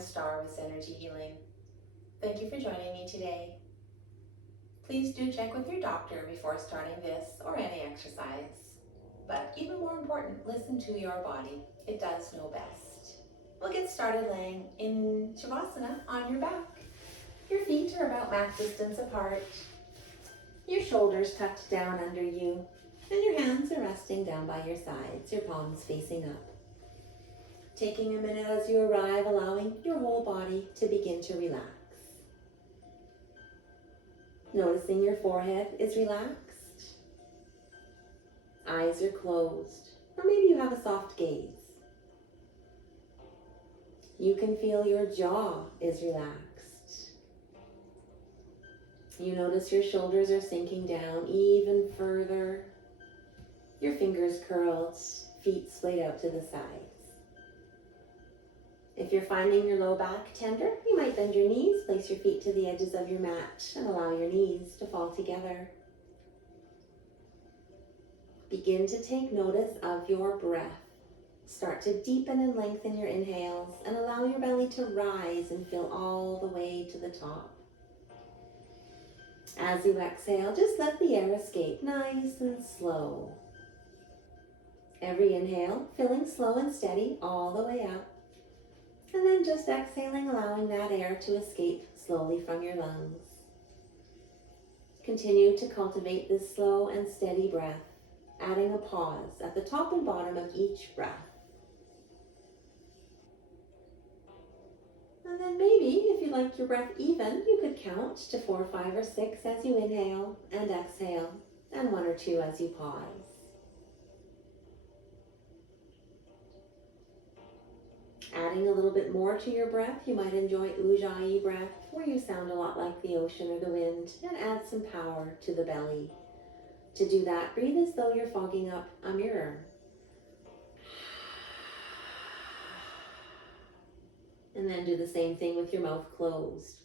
Star with Energy Healing. Thank you for joining me today. Please do check with your doctor before starting this or any exercise. But even more important, listen to your body. It does know best. We'll get started laying in Shavasana on your back. Your feet are about mat distance apart. Your shoulders tucked down under you, and your hands are resting down by your sides, your palms facing up. Taking a minute as you arrive, allowing your whole body to begin to relax. Noticing your forehead is relaxed. Eyes are closed, or maybe you have a soft gaze. You can feel your jaw is relaxed. You notice your shoulders are sinking down even further. Your fingers curled, feet splayed out to the sides. If you're finding your low back tender, you might bend your knees, place your feet to the edges of your mat, and allow your knees to fall together. Begin to take notice of your breath. Start to deepen and lengthen your inhales, and allow your belly to rise and fill all the way to the top. As you exhale, just let the air escape nice and slow. Every inhale, filling slow and steady all the way up. And then just exhaling, allowing that air to escape slowly from your lungs. Continue to cultivate this slow and steady breath, adding a pause at the top and bottom of each breath. And then maybe, if you like your breath even, you could count to 4, 5, or 6 as you inhale and exhale, and 1 or 2 as you pause. Adding a little bit more to your breath, you might enjoy Ujjayi breath, where you sound a lot like the ocean or the wind, and add some power to the belly. To do that, breathe as though you're fogging up a mirror. And then do the same thing with your mouth closed.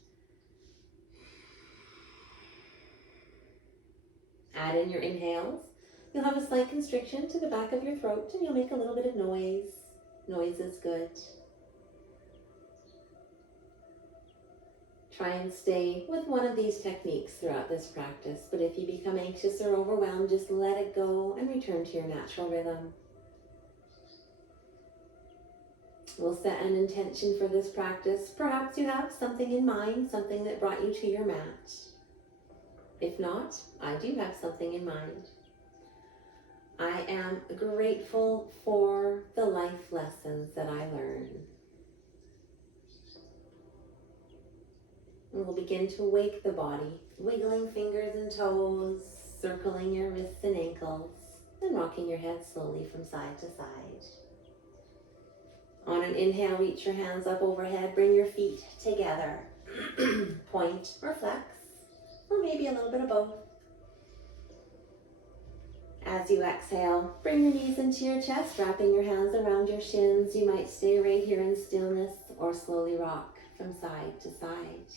Add in your inhales. You'll have a slight constriction to the back of your throat, and you'll make a little bit of noise. Noise is good. Try and stay with one of these techniques throughout this practice, but if you become anxious or overwhelmed, just let it go and return to your natural rhythm. We'll set an intention for this practice. Perhaps you have something in mind, something that brought you to your mat. If not, I do have something in mind. I am grateful for the life lessons that I learned. And we'll begin to wake the body, wiggling fingers and toes, circling your wrists and ankles, and rocking your head slowly from side to side. On an inhale, reach your hands up overhead, bring your feet together. Point or flex, or maybe a little bit of both. As you exhale, bring your knees into your chest, wrapping your hands around your shins. You might stay right here in stillness or slowly rock from side to side.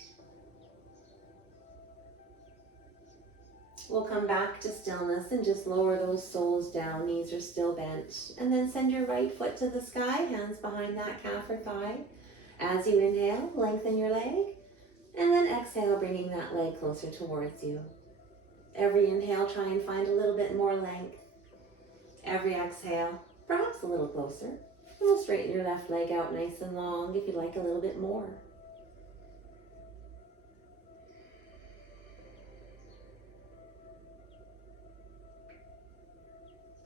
We'll come back to stillness and just lower those soles down, knees are still bent. And then send your right foot to the sky, hands behind that calf or thigh. As you inhale, lengthen your leg. And then exhale, bringing that leg closer towards you. Every inhale, try and find a little bit more length. Every exhale, perhaps a little closer. And we'll straighten your left leg out nice and long if you'd like a little bit more.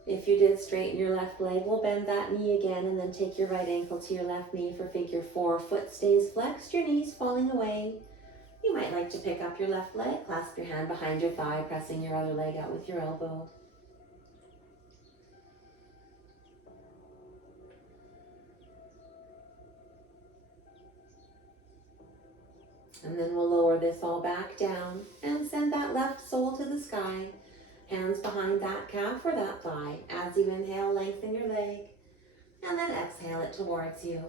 If you did straighten your left leg, we'll bend that knee again and then take your right ankle to your left knee for figure 4. Foot stays flexed, your knees falling away. You might like to pick up your left leg, clasp your hand behind your thigh, pressing your other leg out with your elbow. And then we'll lower this all back down and send that left sole to the sky. Hands behind that calf or that thigh. As you inhale, lengthen your leg, and then exhale it towards you.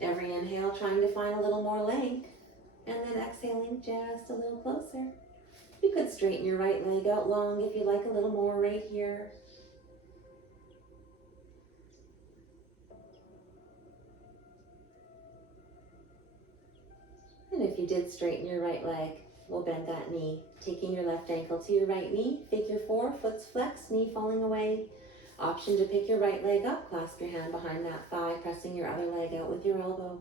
Every inhale, trying to find a little more length, and then exhaling just a little closer. You could straighten your right leg out long if you like a little more right here. you did straighten your right leg, we'll bend that knee. Taking your left ankle to your right knee, figure 4, foot's flexed, knee falling away. Option to pick your right leg up, clasp your hand behind that thigh, pressing your other leg out with your elbow.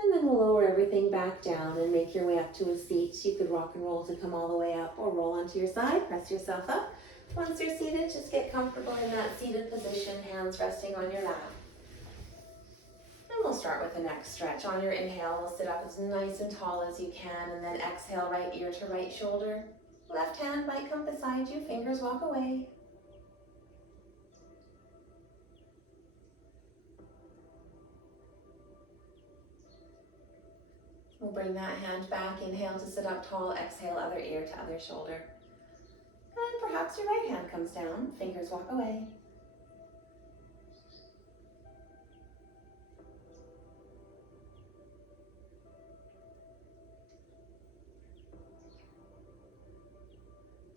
And then we'll lower everything back down and make your way up to a seat. You could rock and roll to come all the way up or roll onto your side, press yourself up. Once you're seated, just get comfortable in that seated position, hands resting on your lap. And we'll start with the neck stretch. On your inhale, we'll sit up as nice and tall as you can, and then exhale, right ear to right shoulder. Left hand might come beside you, fingers walk away. We'll bring that hand back, inhale to sit up tall, exhale, other ear to other shoulder. And perhaps your right hand comes down, fingers walk away.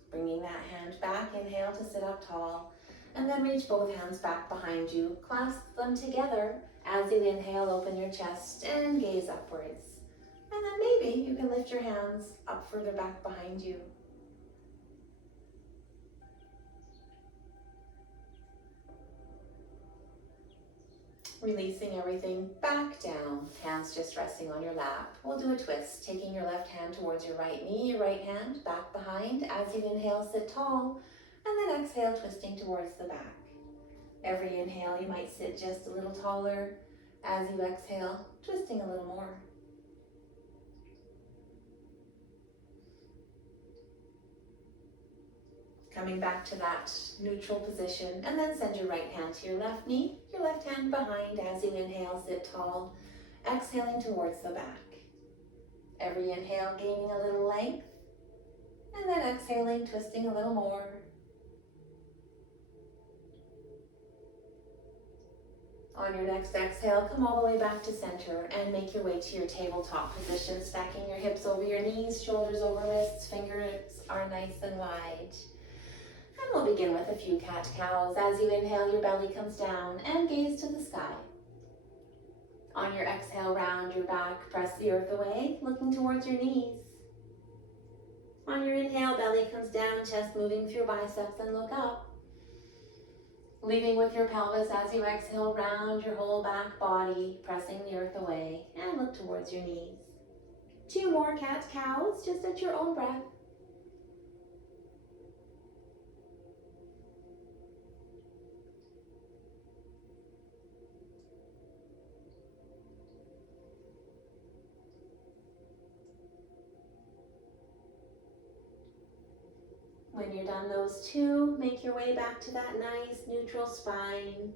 Bringing that hand back, inhale to sit up tall, and then reach both hands back behind you. Clasp them together. As you inhale, open your chest and gaze upwards. And then maybe you can lift your hands up further back behind you. Releasing everything back down, hands just resting on your lap. We'll do a twist, taking your left hand towards your right knee, your right hand back behind. As you inhale, sit tall, and then exhale, twisting towards the back. Every inhale, you might sit just a little taller. As you exhale, twisting a little more. Coming back to that neutral position, and then send your right hand to your left knee, your left hand behind. As you inhale, sit tall, exhaling towards the back. Every inhale, gaining a little length, and then exhaling, twisting a little more. On your next exhale, come all the way back to center and make your way to your tabletop position, stacking your hips over your knees, shoulders over wrists, fingers are nice and wide. And we'll begin with a few cat-cows. As you inhale, your belly comes down and gaze to the sky. On your exhale, round your back, press the earth away, looking towards your knees. On your inhale, belly comes down, chest moving through biceps, and look up. Leading with your pelvis as you exhale, round your whole back body, pressing the earth away, and look towards your knees. 2 more cat-cows, just at your own breath. When you're done those 2, make your way back to that nice neutral spine.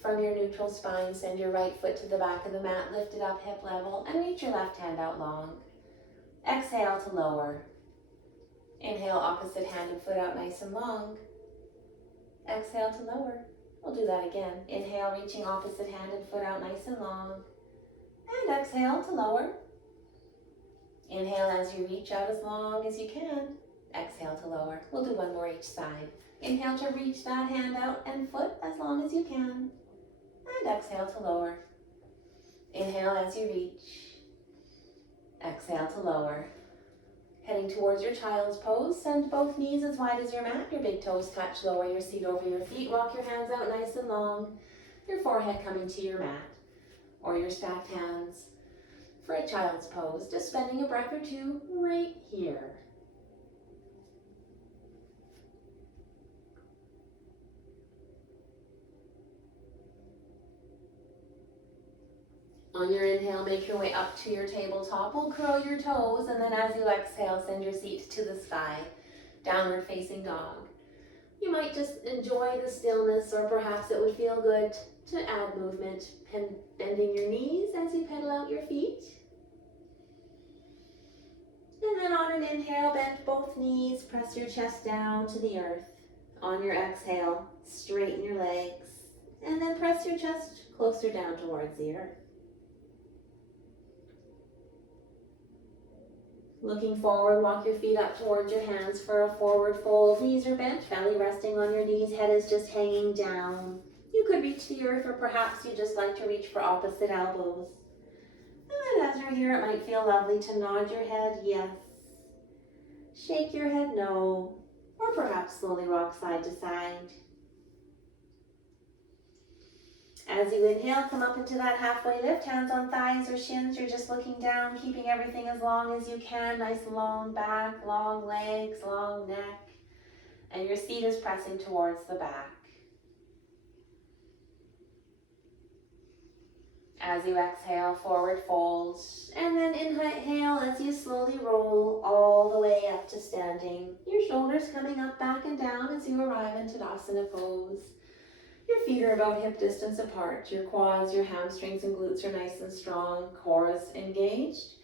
From your neutral spine, send your right foot to the back of the mat, lift it up hip level, and reach your left hand out long. Exhale to lower. Inhale, opposite hand and foot out nice and long. Exhale to lower. We'll do that again. Inhale, reaching opposite hand and foot out nice and long. And exhale to lower. Inhale as you reach out as long as you can. Exhale to lower. We'll do 1 more each side. Inhale to reach that hand out and foot as long as you can. And exhale to lower. Inhale as you reach. Exhale to lower. Heading towards your child's pose, send both knees as wide as your mat. Your big toes touch, lower your seat over your feet. Walk your hands out nice and long. Your forehead coming to your mat or your stacked hands. For a child's pose, just spending a breath or 2 right here. On your inhale, make your way up to your tabletop. We'll curl your toes, and then as you exhale, send your seat to the sky, downward facing dog. You might just enjoy the stillness, or perhaps it would feel good to add movement, bending your knees as you pedal out your feet. And then on an inhale, bend both knees, press your chest down to the earth. On your exhale, straighten your legs, and then press your chest closer down towards the earth. Looking forward, walk your feet up towards your hands for a forward fold. Knees are bent, belly resting on your knees, head is just hanging down. You could reach the earth, or perhaps you just like to reach for opposite elbows. And then as you're here, it might feel lovely to nod your head, yes. Shake your head, no. Or perhaps slowly rock side to side. As you inhale, come up into that halfway lift, hands on thighs or shins. You're just looking down, keeping everything as long as you can. Nice long back, long legs, long neck. And your seat is pressing towards the back. As you exhale, forward fold. And then inhale as you slowly roll all the way up to standing. Your shoulders coming up, back and down as you arrive in Tadasana pose. Your feet are about hip distance apart. Your quads, your hamstrings and glutes are nice and strong. Core is engaged.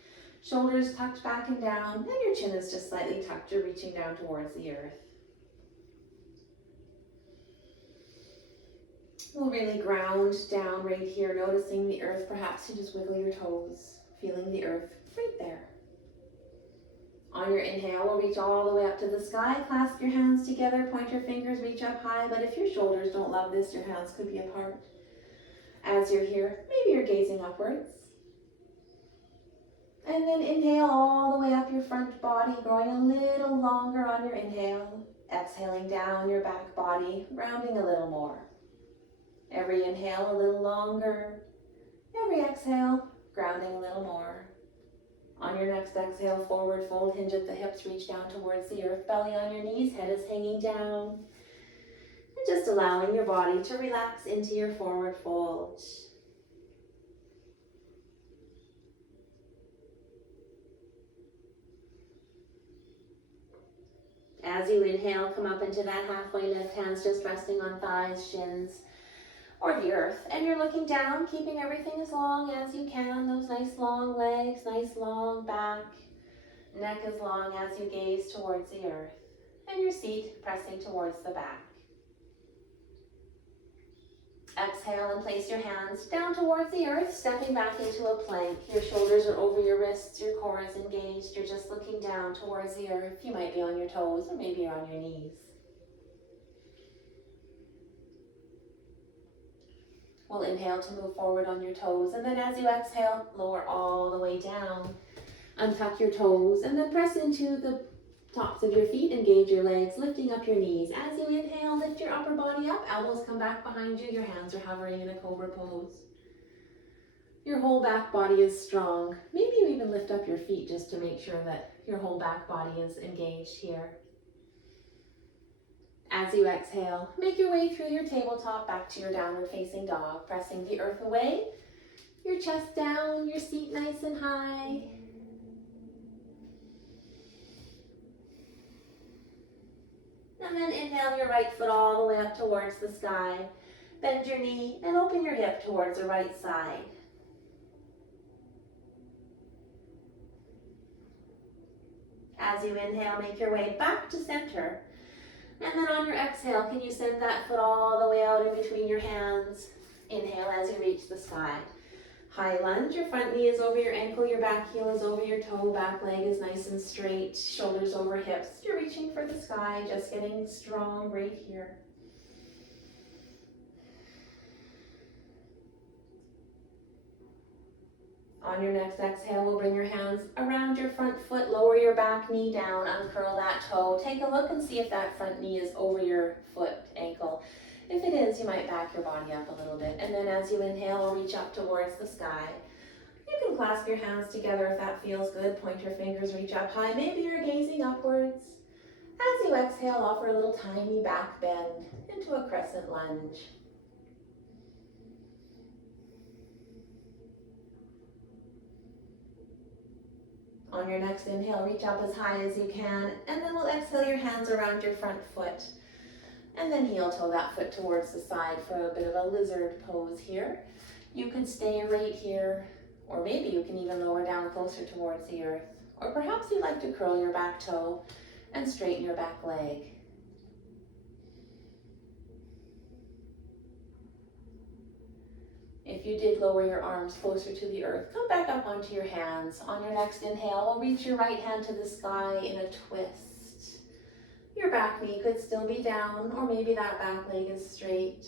Shoulders tucked back and down. And your chin is just slightly tucked. You're reaching down towards the earth. We'll really ground down right here, noticing the earth. Perhaps you just wiggle your toes, feeling the earth right there. On your inhale, we'll reach all the way up to the sky. Clasp your hands together, point your fingers, reach up high. But if your shoulders don't love this, your hands could be apart. As you're here, maybe you're gazing upwards. And then inhale all the way up your front body, growing a little longer on your inhale. Exhaling down your back body, rounding a little more. Every inhale, a little longer. Every exhale, grounding a little more. On your next exhale, forward fold, hinge at the hips, reach down towards the earth, belly on your knees, head is hanging down. And just allowing your body to relax into your forward fold. As you inhale, come up into that halfway lift, hands just resting on thighs, shins, or the earth. And you're looking down, keeping everything as long as you can. Those nice long legs, nice long back, neck as long as you gaze towards the earth. And your seat pressing towards the back. Exhale and place your hands down towards the earth, stepping back into a plank. Your shoulders are over your wrists, your core is engaged. You're just looking down towards the earth. You might be on your toes or maybe you're on your knees. We'll inhale to move forward on your toes, and then as you exhale, lower all the way down. Untuck your toes and then press into the tops of your feet, engage your legs, lifting up your knees. As you inhale, lift your upper body up, elbows come back behind you, your hands are hovering in a cobra pose. Your whole back body is strong. Maybe you even lift up your feet just to make sure that your whole back body is engaged here. As you exhale, make your way through your tabletop back to your downward facing dog, pressing the earth away, your chest down, your seat nice and high. And then inhale your right foot all the way up towards the sky. Bend your knee and open your hip towards the right side. As you inhale, make your way back to center. And then on your exhale, can you send that foot all the way out in between your hands? Inhale as you reach the sky. High lunge, your front knee is over your ankle, your back heel is over your toe, back leg is nice and straight, shoulders over hips. You're reaching for the sky, just getting strong right here. On your next exhale, we'll bring your hands around your front foot, lower your back knee down, uncurl that toe. Take a look and see if that front knee is over your foot, ankle. If it is, you might back your body up a little bit. And then as you inhale, reach up towards the sky. You can clasp your hands together if that feels good. Point your fingers, reach up high. Maybe you're gazing upwards. As you exhale, offer a little tiny back bend into a crescent lunge. On your next inhale, reach up as high as you can, and then we'll exhale your hands around your front foot. And then heel toe that foot towards the side for a bit of a lizard pose here. You can stay right here, or maybe you can even lower down closer towards the earth. Or perhaps you'd like to curl your back toe and straighten your back leg. If If you did lower your arms closer to the earth, come back up onto your hands. On your next inhale, we'll reach your right hand to the sky in a twist. Your back knee could still be down, or maybe that back leg is straight.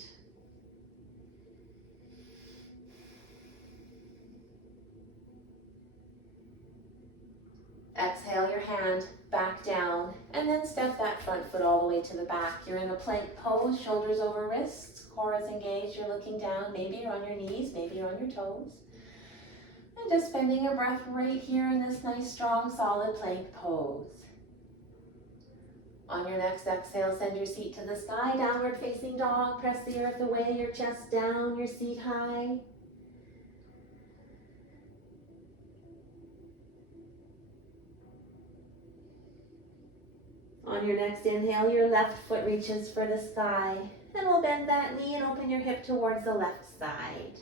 Exhale your hand back down, and then step that front foot all the way to the back. You're in a plank pose, shoulders over wrists, core is engaged, you're looking down. Maybe you're on your knees, maybe you're on your toes. And just spending your breath right here in this nice, strong, solid plank pose. On your next exhale, send your seat to the sky, downward facing dog. Press the earth away, your chest down, your seat high. On your next inhale, your left foot reaches for the sky, and we'll bend that knee and open your hip towards the left side.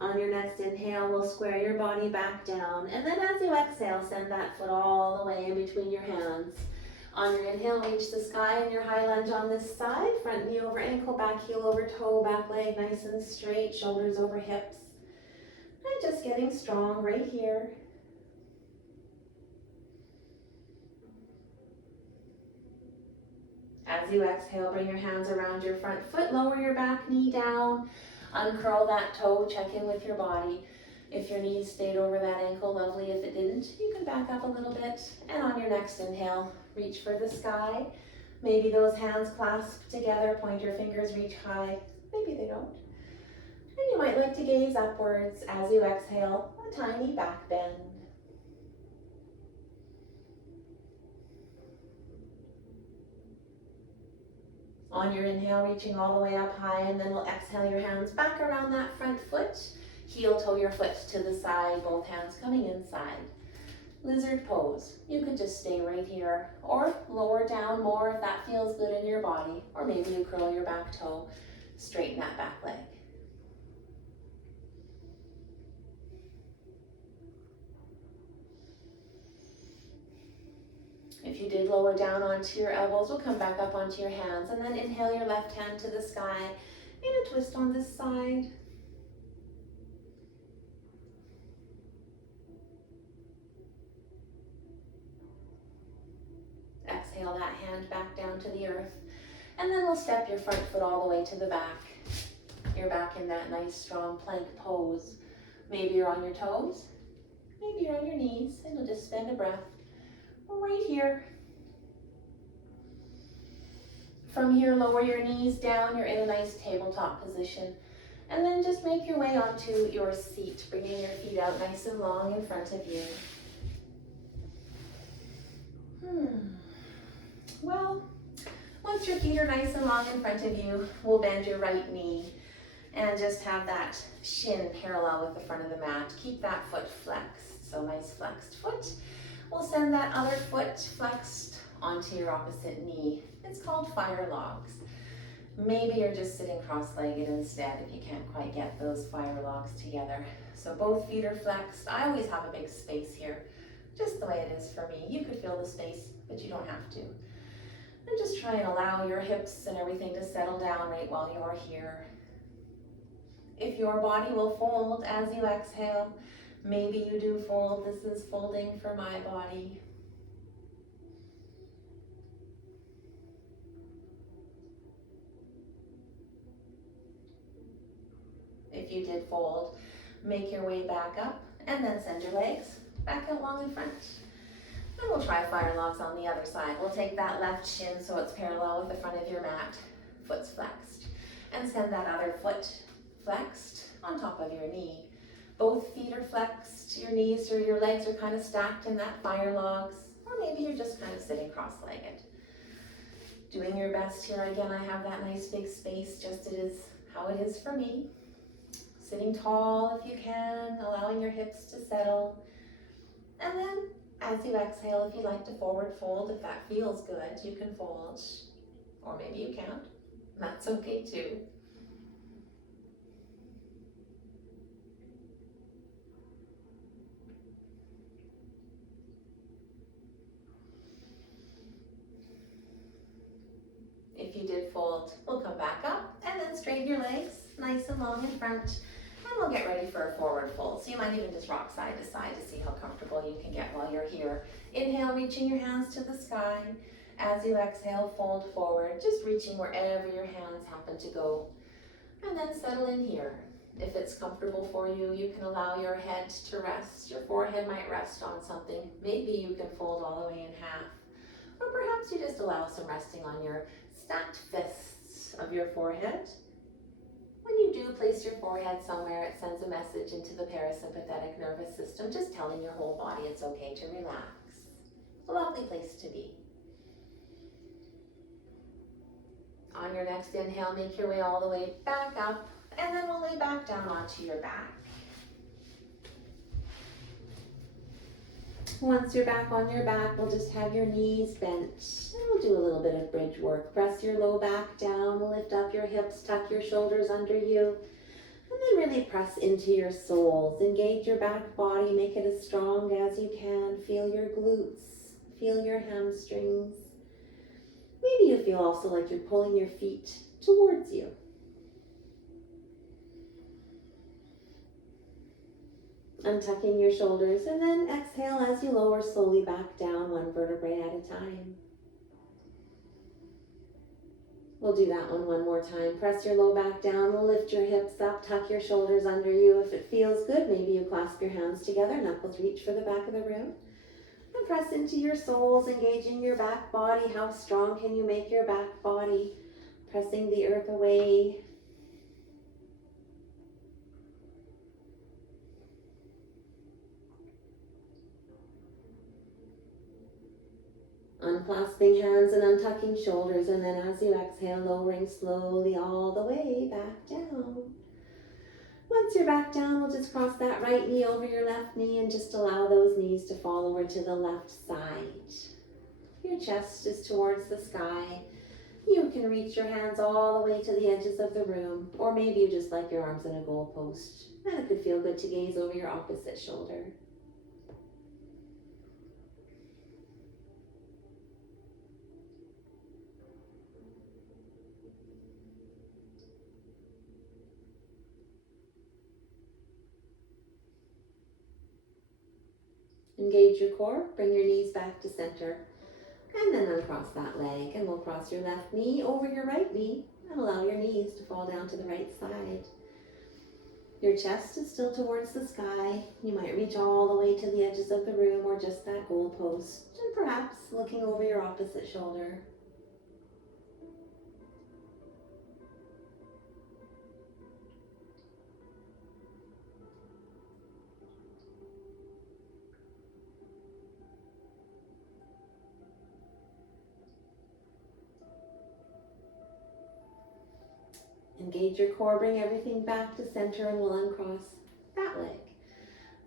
On your next inhale, we'll square your body back down, and then as you exhale, send that foot all the way in between your hands. On your inhale, reach the sky in your high lunge on this side, front knee over ankle, back heel over toe, back leg nice and straight, shoulders over hips. And just getting strong right here. As you exhale, bring your hands around your front foot, lower your back knee down, uncurl that toe, check in with your body. If your knees stayed over that ankle, lovely. If it didn't, you can back up a little bit. And on your next inhale, reach for the sky. Maybe those hands clasp together, point your fingers, reach high. Maybe they don't. And you might like to gaze upwards as you exhale, a tiny back bend. On your inhale, reaching all the way up high, and then we'll exhale your hands back around that front foot. Heel toe your foot to the side, both hands coming inside. Lizard pose. You could just stay right here, or lower down more if that feels good in your body, or maybe you curl your back toe, straighten that back leg. If you did lower down onto your elbows, we'll come back up onto your hands, and then inhale your left hand to the sky in a twist on this side. Exhale that hand back down to the earth, and then we'll step your front foot all the way to the back. You're back in that nice strong plank pose. Maybe you're on your toes, maybe you're on your knees, and you'll just spend a breath right here. From here, lower your knees down. You're in a nice tabletop position. And then just make your way onto your seat, bringing your feet out nice and long in front of you. Well, once your feet are nice and long in front of you, we'll bend your right knee and just have that shin parallel with the front of the mat. Keep that foot flexed, so nice flexed foot. We'll send that other foot flexed onto your opposite knee. It's called fire logs. Maybe you're just sitting cross-legged instead if you can't quite get those fire logs together. So both feet are flexed. I always have a big space here, just the way it is for me. You could feel the space, but you don't have to. And just try and allow your hips and everything to settle down right while you're here. If your body will fold as you exhale, maybe you do fold. This is folding for my body. If you did fold, make your way back up and then send your legs back out long in front. And we'll try fire logs on the other side. We'll take that left shin so it's parallel with the front of your mat, foot's flexed, and send that other foot flexed on top of your knee. Both feet are flexed, your knees or your legs are kind of stacked in that fire logs, or maybe you're just kind of sitting cross-legged. Doing your best here. Again, I have that nice big space, just it is how it is for me. Sitting tall if you can, allowing your hips to settle. And then as you exhale, if you like to forward fold, if that feels good, you can fold. Or maybe you can't. That's okay too. nice and long in front. And we'll get ready for a forward fold. So you might even just rock side to side to see how comfortable you can get while you're here. Inhale, reaching your hands to the sky. As you exhale, fold forward, just reaching wherever your hands happen to go. And then settle in here. If it's comfortable for you, you can allow your head to rest. Your forehead might rest on something. Maybe you can fold all the way in half. Or perhaps you just allow some resting on your stacked fists of your forehead. When you do place your forehead somewhere, it sends a message into the parasympathetic nervous system, just telling your whole body it's okay to relax. It's a lovely place to be. On your next inhale, make your way all the way back up, and then we'll lay back down onto your back. Once you're back on your back, we'll just have your knees bent, and we'll do a little bit of bridge work. Press your low back down, lift up your hips, tuck your shoulders under you, and then really press into your soles. Engage your back body, make it as strong as you can. Feel your glutes, feel your hamstrings. Maybe you feel also like you're pulling your feet towards you. Untucking your shoulders, and then exhale as you lower slowly back down, one vertebrae at a time. We'll do that one more time. Press your low back down, we'll lift your hips up, tuck your shoulders under you. If it feels good, maybe you clasp your hands together, knuckles reach for the back of the room. And press into your soles, engaging your back body. How strong can you make your back body? Pressing the earth away. Unclasping hands and untucking shoulders, and then as you exhale, lowering slowly all the way back down. Once you're back down, we'll just cross that right knee over your left knee and just allow those knees to fall over to the left side. Your chest is towards the sky. You can reach your hands all the way to the edges of the room, or maybe you just like your arms in a goalpost, and it could feel good to gaze over your opposite shoulder. Engage your core, bring your knees back to center, and then uncross that leg, and we'll cross your left knee over your right knee, and allow your knees to fall down to the right side. Your chest is still towards the sky. You might reach all the way to the edges of the room or just that goalpost, and perhaps looking over your opposite shoulder. Engage your core, bring everything back to center, and we'll uncross that leg.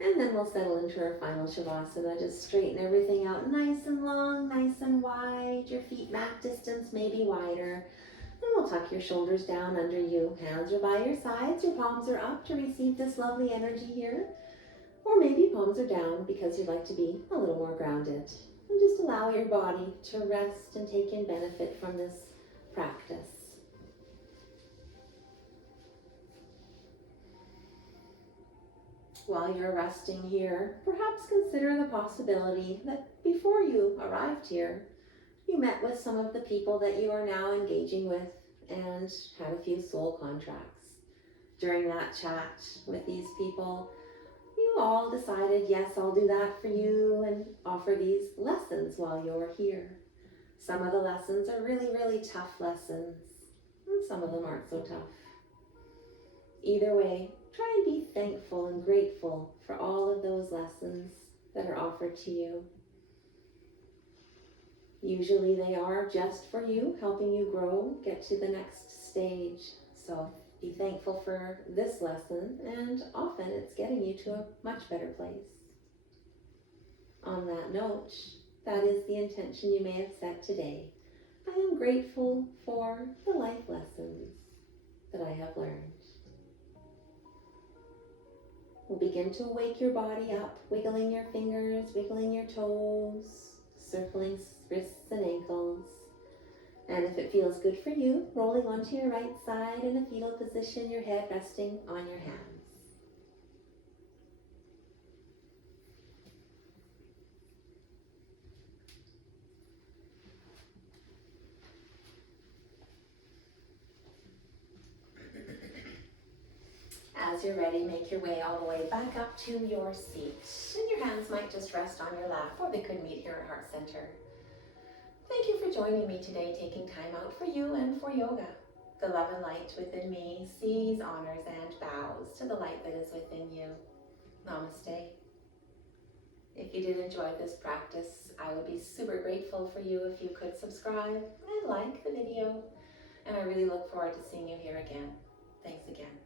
And then we'll settle into our final Shavasana. Just straighten everything out nice and long, nice and wide. Your feet mat distance may be wider. And we'll tuck your shoulders down under you. Hands are by your sides, your palms are up to receive this lovely energy here. Or maybe palms are down because you'd like to be a little more grounded. And just allow your body to rest and take in benefit from this practice. While you're resting here, perhaps consider the possibility that before you arrived here, you met with some of the people that you are now engaging with and had a few soul contracts. During that chat with these people, you all decided, yes, I'll do that for you, and offer these lessons while you're here. Some of the lessons are really, really tough lessons, and some of them aren't so tough. Either way, try and be thankful and grateful for all of those lessons that are offered to you. Usually they are just for you, helping you grow, get to the next stage. So be thankful for this lesson, and often it's getting you to a much better place. On that note, that is the intention you may have set today. I am grateful for the life lessons that I have learned. We'll begin to wake your body up, wiggling your fingers, wiggling your toes, circling wrists and ankles. And if it feels good for you, rolling onto your right side in a fetal position, your head resting on your hands. As you're ready, make your way all the way back up to your seat. And your hands might just rest on your lap, or they could meet here at Heart Center. Thank you for joining me today, taking time out for you and for yoga. The love and light within me sees, honors, and bows to the light that is within you. Namaste. If you did enjoy this practice, I would be super grateful for you if you could subscribe and like the video. And I really look forward to seeing you here again. Thanks again.